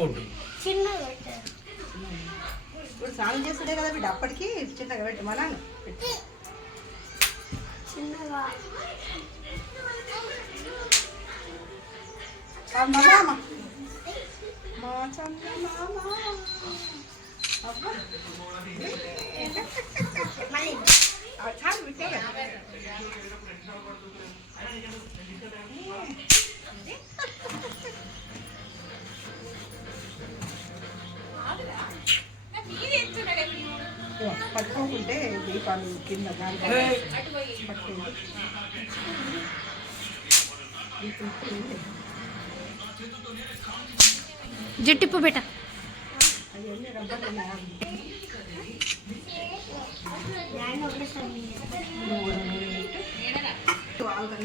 చిన్నగా పెట్టారు. ఇప్పుడు స్నానం చేస్తుండే కదా బిడ్డ, అప్పటికి చిన్నగా పెట్టి మన చిన్నగా పట్టుకోకుంటే దీపాలు కింద పట్టుకోండి. జుట్టిప్పు బేట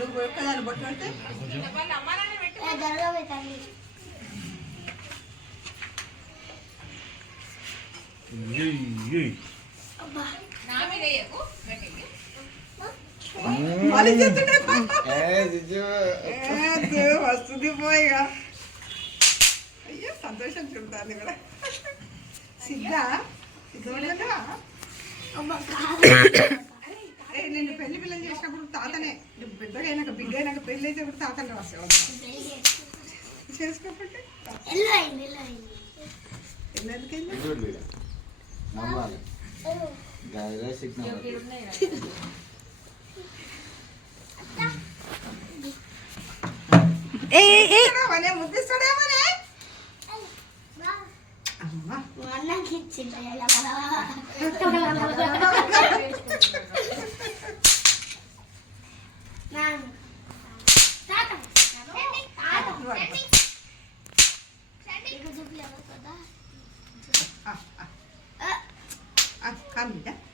నువ్వు ఒక్కదాన్ని బొట్టు పెడితే వస్తుంది పోయిగా. అయ్యో సంతోషం చూడతాను కూడా. సిద్ధా సిద్ధ నేను పెళ్లి పిల్లలు చేసినప్పుడు తాతనే, పెద్దగా అయినాక బిగ్ అయినాక పెళ్లి అయితే కూడా తాతనే రాసేవాడు. చేసుకోకపోతే ముద్దిస్తాడేమోనే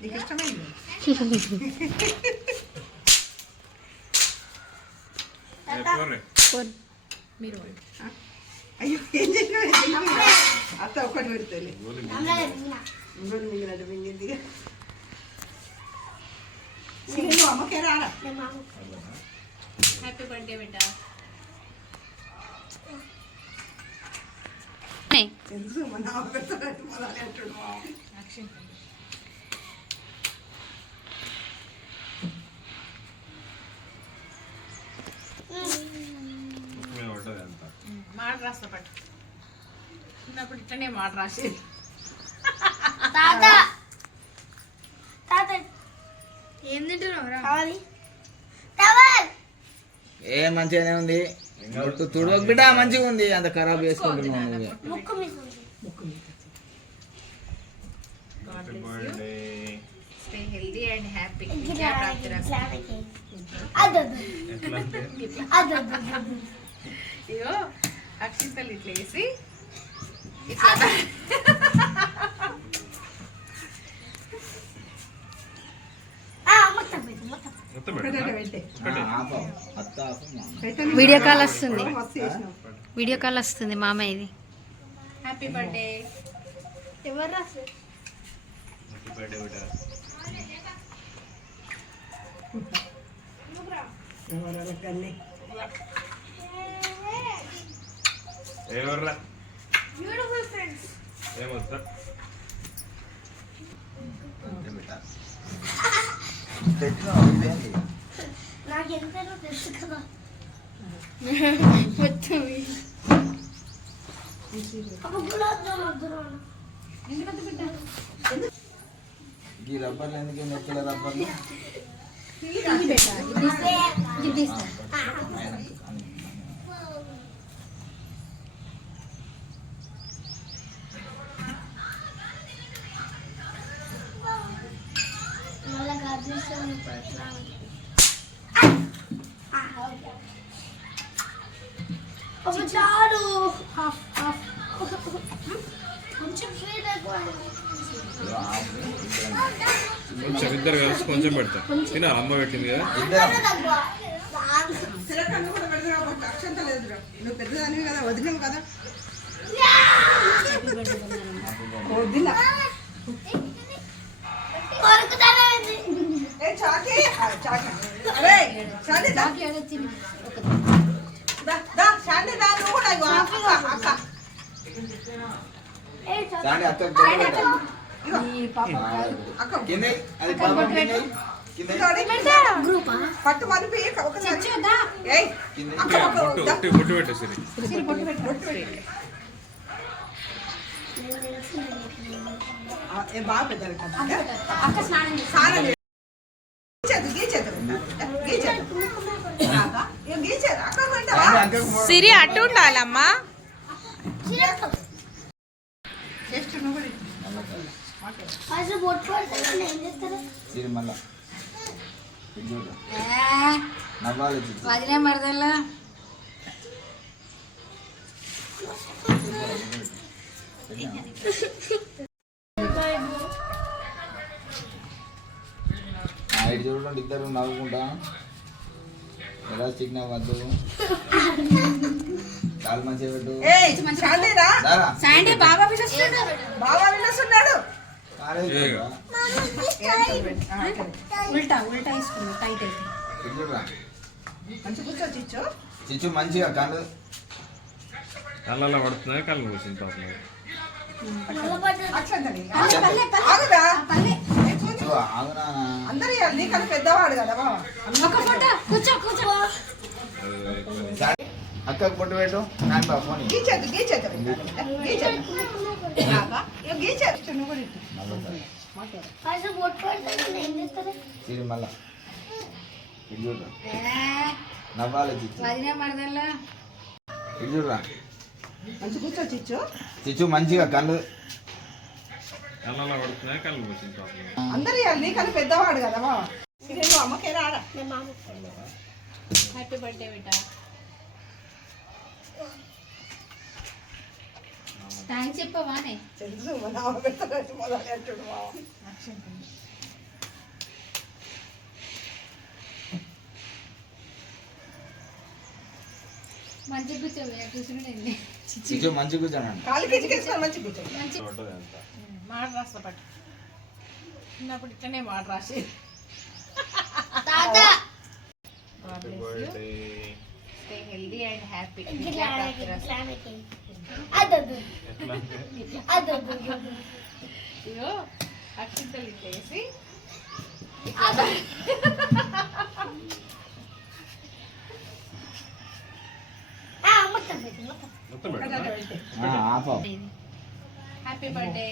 నీకు ఇష్టమైంది. అయ్యో ఏం చేసిన అత్త ఒక్కటి పెడతాయి ఇంకోటి మింగినట్టు మింగింది. అమ్మకే రారా. హ్యాపీ బర్త్డే బేటా. తెలుసు మన పెడతాడు మొదలు అంటాడు. మాట రాస్తా పట్టు. చిన్నప్పుడు ఇట్లనే మాట రాసేది. ఏ మంచిగానే ఉంది. తుడవకు బిడ్డ, మంచిగా ఉంది. అంత ఖరాబ్ చేసుకుంటున్నావు. Stay healthy and happy. ఇగో అక్షింతలు ఇట్లా వేసి వీడియో కాల్ వస్తుంది. వీడియో కాల్ వస్తుంది మామయ్య. ఇది హ్యాపీ బర్త్డే. ఎవరు రాస్తారు? నాకు ఎంతైనా తెలుసు కదా. ఈ రబ్బర్లు ఎందుకు నొక్కుల రబ్బర్లు? చాలు కొంచెం ఇద్దరు కలిసి కొంచెం పెడతా. తినా అమ్మ పెట్టింది కదా. నువ్వు పెద్దదానివి కదా, వదిలేవు కదా. సాండి అక్కకు బొట్టు పెట్టు. ఇగో ఈ పాప అక్క కింద అది పాపం కింద కింద పట్టు మరిపి ఒకసారి ఏయ్ కింద అక్క బొట్టు బొట్టు పెట్టేసి బొట్టు పెట్టు ఏ బాగా పెద్ద అక్క స్నానం చేసి సారా గీచేది గీచేది గీచేది గీచేది అక్క కొంటావా సాండి అక్కకు బొట్టు. సిరి అటు ఉండాలమ్మా జస్ట్ నువ్వు సిరి మళ్ళా ఇది చూడు. నవ్వాలి చిచ్చు. వదిలే మరదల్లా ఇటు చూడండి ఇద్దరు నవ్వుకుంటా ఎలా చిక్నా వద్దు కాలు మంచిగా పెట్టు ఏయ్ శాంతిరా దారా శాండీ బాబా పిలుస్తున్నాడు బాబా వినస్తున్నాడు కాలేజ్ పోరా. ఉల్టా ఉల్టా వేసుకున్నా టైట్ అయితే ఇటు చూడురా. మంచి కూర్చో చిచ్చు చిచ్చు మంచిగా కళ్ళు కళ్ళల్లో పడుతున్నాయి కళ్ళు మూసింది పాపం అట్లంటది ఆగుదా చిచ్చు ఆగునా అందరూ ఇవ్వాలి నీకన్నా పెద్దవాడు కదా బాబా ఒక ఫోటో కూర్చో కూర్చో అక్కకు పొట్టు పెట్టు నాన్న బాబు ఫోన్ ఇయ్యి. గీచేది గీచేది గీచేది గీచేది నువ్వు కూడా ఇటు. సిరి మళ్ళా ఇటు చూడరా నవ్వాలి చిచ్చు వదిలే మరదల్లా ఇటు చూడరా మంచి కూర్చో చిచ్చు చిచ్చు మంచిగా కళ్ళు కళ్ళల్లో పడుతున్నాయి కళ్ళు మూసింది పాపం అందరూ ఇవ్వాలి నీకన్నా పెద్దవాడు కదా బాబా నువ్వు అమ్మకే రారా హ్యాపీ బర్త్డే బిడ్డ థ్యాంక్స్ చెప్పవానే తెలుసు మా నాన్న పెడతాడు మొదలు అంటాడు బాబా మంచిగా కూర్చోవే కూర్చుంటే చిచ్చు మంచిగా కూర్చోనండి కాలు కిచికేసుకొని మంచి కూర్చో మంచి పడ్డది అంతా మాట రాస్తా పట్టు చిన్నప్పుడు ఇట్లనే మాట రాసి స్టే హెల్దీ అండ్ హ్యాపీ ఇగో అక్షింతలు ఇచ్చేసి మొత్తం పెట్టా ఆప హ్యాపీ బర్త్డే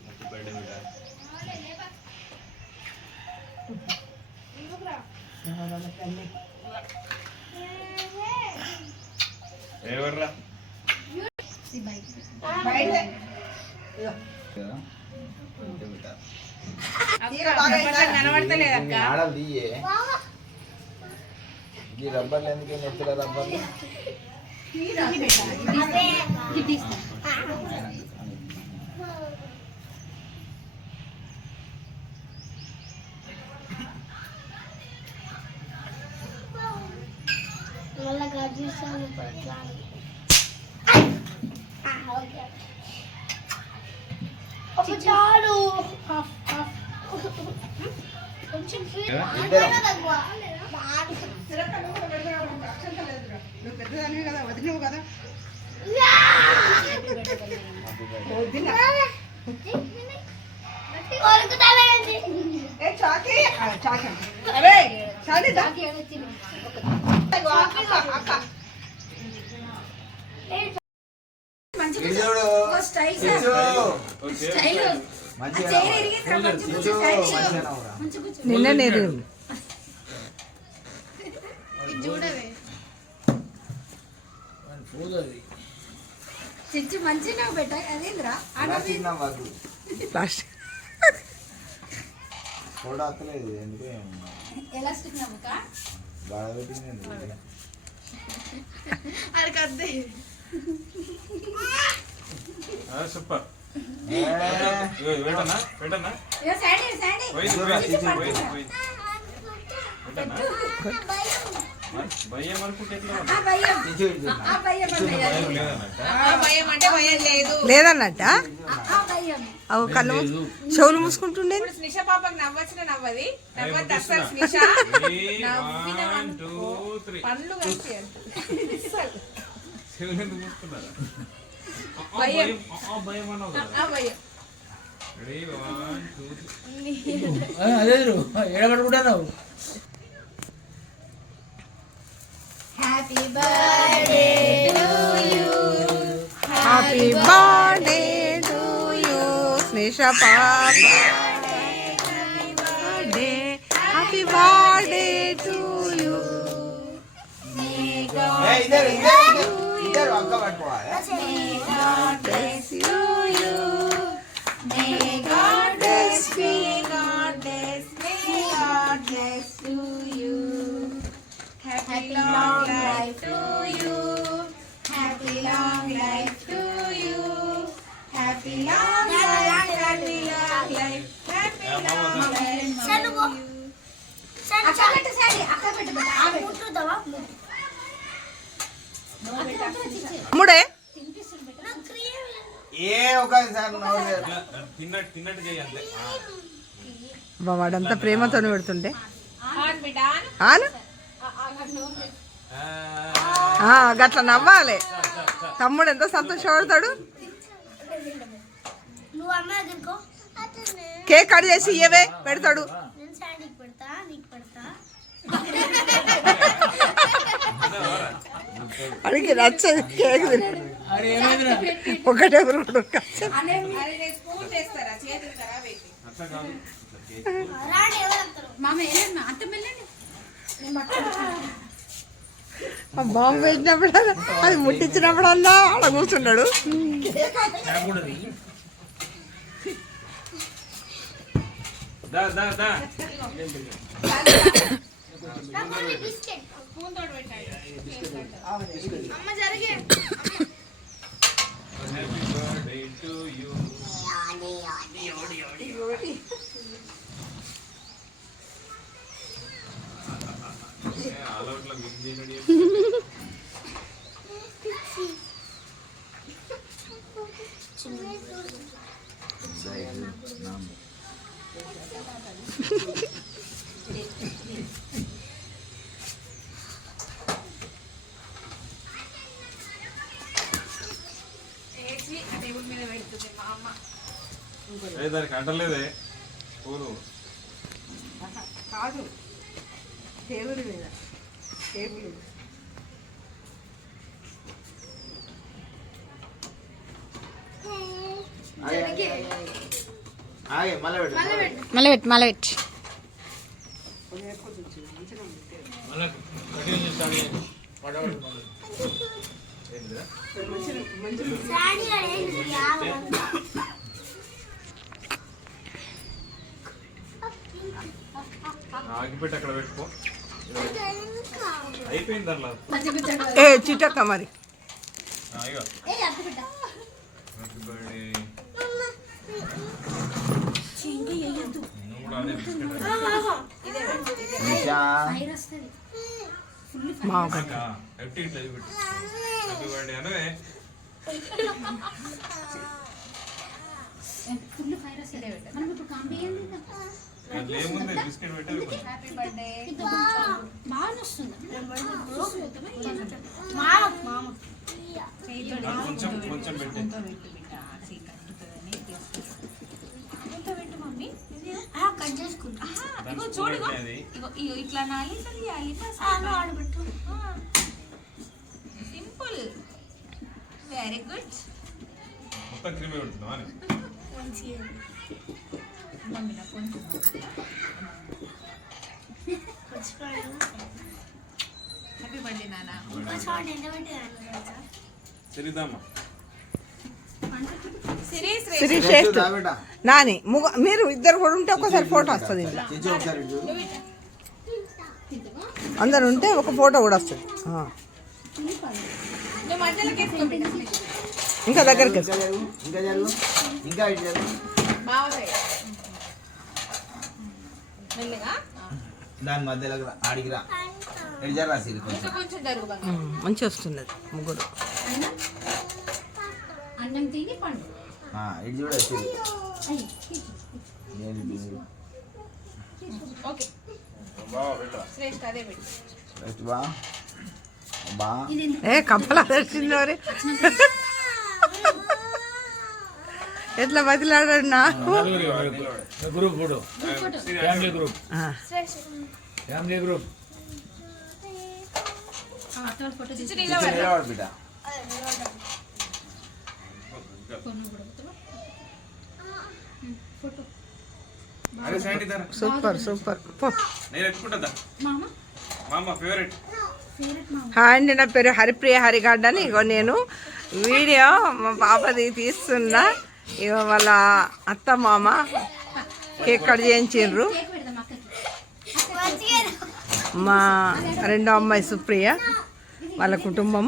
హ్యాపీ బర్త్డే బిడ్డ ఎవర్రా బయటే కనబడతలేదు అక్క ఆడలు తీయే ఈ రబ్బర్లు ఎందుకు నెత్తుల రబ్బర్లు నువ్వు పెద్దదానివి కదా వదిలేవు కదా వదినా ఏ చాకి చాకి అరే చాకి అక్క నిన్న నేను చూడవే చిచ్చి మంచిగా పెట్ట అదేంద్రా ప్లాస్టిక్ ఫోటో అత్తలేదు ఎందుకు ఎలాస్టిక్ నమ్మక బాగా పెట్టింది అరకద్దే సూపర్ పెట్టనా పెట్టనా శాండీ శాండీ పెట్టనా భయం అనుకుంటే ఎట్లా ఆ భయం ఆ భయం అంటే భయం లేదు లేదన్నట్ట ఆ భయం అవు కళ్ళు చెవులు మూసుకుంటుండే ఇప్పుడు స్నిష పాపకి నవ్వచ్చిన నవ్వది నవ్వద్దు అసలు స్నిష నవ్విన 1 2 3 పళ్ళు కనిపించారు చెవులు ఎందుకు మూసుకున్నారా? భయం. భయం అన్నావు కదా. భయం. Ready, 1, 2, 3. అదే ఏడబడుకుంటున్నావు. Happy birthday to you happy birthday to you స్నేష పాప. Happy birthday to you. ఇద్దరు అక్క పట్టుకోవాలి. Happy long life to you. Happy long life to you. Happy long life. Happy long life. Happy long life. Salugo. Akka pettu sari. Akka pettu beta. Ave. Muttudawa. ముడే ఏ ఒకసారి తిన్నట్టు చేయాలి. వాడంతా ప్రేమతోనే పెడుతుంటే on బిడ్డ ఆన్. ఆను గట్ల నవ్వాలి. తమ్ముడు ఎంత సంతోషపడతాడు. నువ్వు అమ్మ దగ్గరకో. కేక్ కట్ చేసి ఇయ్యవే పెడతాడు. నేను శాండీకి పెడతా, నీకు పెడతా. అడిగి నచ్చదు కేక్ తినడు. ఒకటే ఇప్పుడు స్పూన్ చేస్తారా చేతులు ఖరాబ్ అయితే. అట్లా కాదు. రాండి ఎవరు వస్తారు? మామ వెళ్ళండి అంత వెళ్ళండి. బాంబు వేసినప్పుడు అది ముట్టించినప్పుడల్లా ఆడ కూర్చున్నాడు. దా దా దా. బిస్కెట్ స్పూన్ తోటి పెట్టండి. అమ్మ జరిగే. Happy birthday to you. ఆలోట్ల మింగినడి. ఏసి టేబుల్ మీద పెడుతుంది మా అమ్మ. దానికి అంటలేదే పూలు. కాదు టేబుల్ మీద టేబుల్ మళ్ళీ పెట్టు. ఆగిపెట్టి అక్కడ పెట్టుకో. అయిపోయింది అట్లా. ఏ చిటక్క మరి ఇగో ఏ అప్పు పెట్ట. Happy birthday. నువ్వు కూడా అదే బిస్కెట్ ఎఫ్టీ ఇట్లా పెట్టు. హ్యాపీ బర్త్డే అనవే. అట్లా ఏముంది బిస్కెట్ పెట్టాలి. Happy birthday. కొంచెం కొంచెం పెట్టి. కట్ చేసుకుంటా. ఇగో చూడు ఇగో ఇట్లా నాలి ఇట్లా తీయాలి. ఆడబెట్టు. సింపుల్. Very good. మొత్తం క్రీమే పెడుతున్నావా అని. మమ్మీ నాకు కొంచెం హ్యాపీ బర్త్డే నాన్న. సరిదమ్మా. శ్రేష్ఠ నాని మీరు ఇద్దరు కూడా ఉంటే ఒకసారి ఫోటో వస్తుంది. ఇంట్లో అందరు ఉంటే ఒక ఫోటో కూడా వస్తుంది. నువ్వు మధ్యలోకి వేసుకో. ఇంకా దగ్గరికి బావ సైడ్ మెల్లగా దాని మధ్యలో ఆడిగిరా రాసి ఇంకా కొంచెం జరుగు. మంచి వస్తుంది అది ముగ్గురు. అన్నం తిని పండు. ఇది కూడా ఓకే బావ పెట్టా. శ్రేష్ఠ అదే పెట్టు. బా బా ఏ కప్పలా తెచ్చింది మరి ఎట్లా బతిలాడాడు నాకు group photo family group family group బిడ్డ అరే శాండీ ధర సూపర్ సూపర్ నేను ఎత్తుకుంటా మామ ఫేవరెట్. హాయ్ అండి, నా పేరు హరిప్రియ హరిగడ్డ అని. ఇగో నేను వీడియో మా పాపది తీస్తున్నా. ఇగో వాళ్ళ అత్త మామ కేక్ కట్ చేయించిండ్రు. మా రెండో అమ్మాయి సుప్రియ వాళ్ళ కుటుంబం.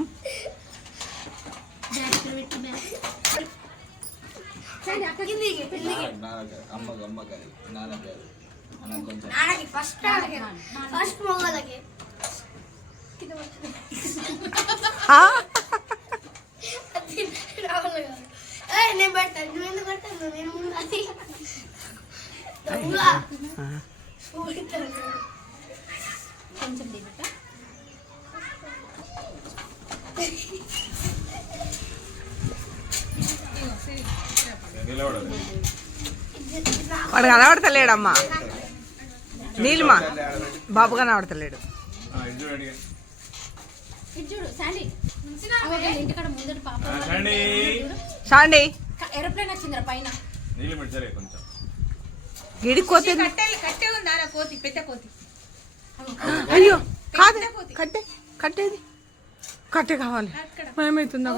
నేను పెడతాను, నువ్వు ఎందుకు పెడతాను? నేను కొంచెం వాడు కనబడతలేడమ్మా. నీలిమా బాబు కనబడతలేడు. శాండీ ఏరోప్లేన్ వచ్చిందిరా పైన. గిడి కోతి కట్టే ఉందా కోతి? పెద్ద కోతి. అయ్యో కాదు, కట్టే కట్టేది కట్టే కావాలి. ఏమైతుందా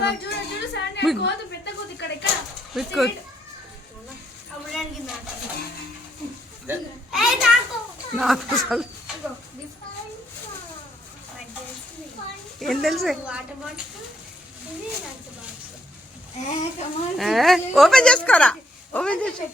నాకు అసలు ఏం తెలుసు. ఓపెన్ చేసుకోరా, ఓపెన్ చేసి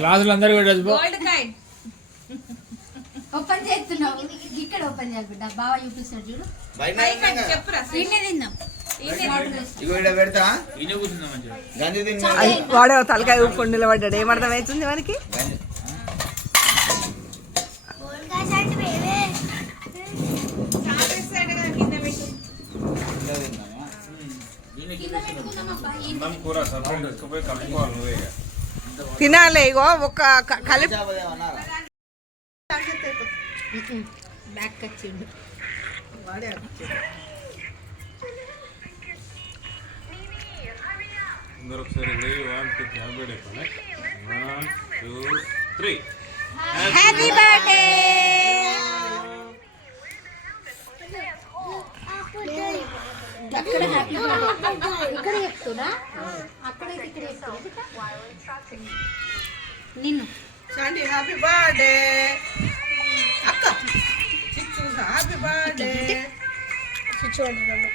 క్లాసులు అందరూ ఓపెన్ చేస్తున్నావు. ఇక్కడ ఓపెన్ చేయాలి బిడ్డ. బాగా చూపిస్తాడు చూడు. చెప్పురా. వాడే తలకాయ ఊపుకొని నిలబడ్డాడు. ఏమర్థమవుతుంది మనకి? తినాలి. ఇగో ఒక కలిపి బ్యాక్ వచ్చిండు. అందరూ ఒకసారి 1 2 హ్యాపీ బర్త్డే. 1 2 3 happy birthday. అక్కడ హ్యాపీ బర్త్డే ఇక్కడ చెప్తున్నా, అక్కడ ఇక్కడ చెప్తున్నా. నిన్ను శాండీ హ్యాపీ బర్త్డే. అక్క చిచ్చు హ్యాపీ బర్త్డే. చూడండి.